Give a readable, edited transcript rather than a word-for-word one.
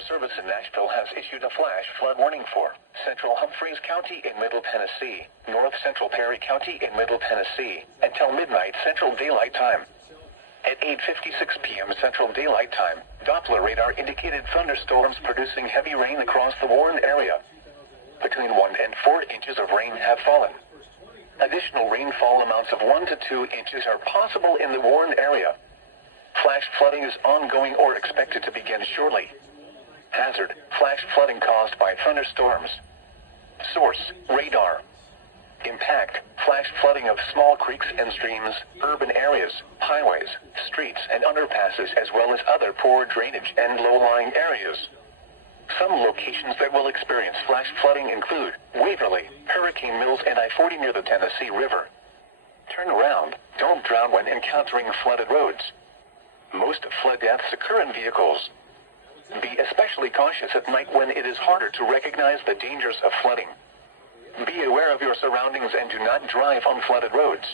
Weather Service in Nashville has issued a flash flood warning for Central Humphreys County in Middle Tennessee, North Central Perry County in Middle Tennessee, until midnight Central Daylight Time. At 8:56 p.m. Central Daylight Time, Doppler radar indicated thunderstorms producing heavy rain across the Warren area. Between 1 and 4 inches of rain have fallen. Additional rainfall amounts of 1 to 2 inches are possible in the Warren area. Flash flooding is ongoing or expected to begin shortly. Hazard: flash flooding caused by thunderstorms. Source: radar. Impact: flash flooding of small creeks and streams, urban areas, highways, streets and underpasses, as well as other poor drainage and low-lying areas. Some locations that will experience flash flooding include Waverly, Hurricane Mills, and I-40 near the Tennessee River. Turn around. Don't drown when encountering flooded roads. Most flood deaths occur in vehicles. Be especially cautious at night when it is harder to recognize the dangers of flooding. Be aware of your surroundings and do not drive on flooded roads.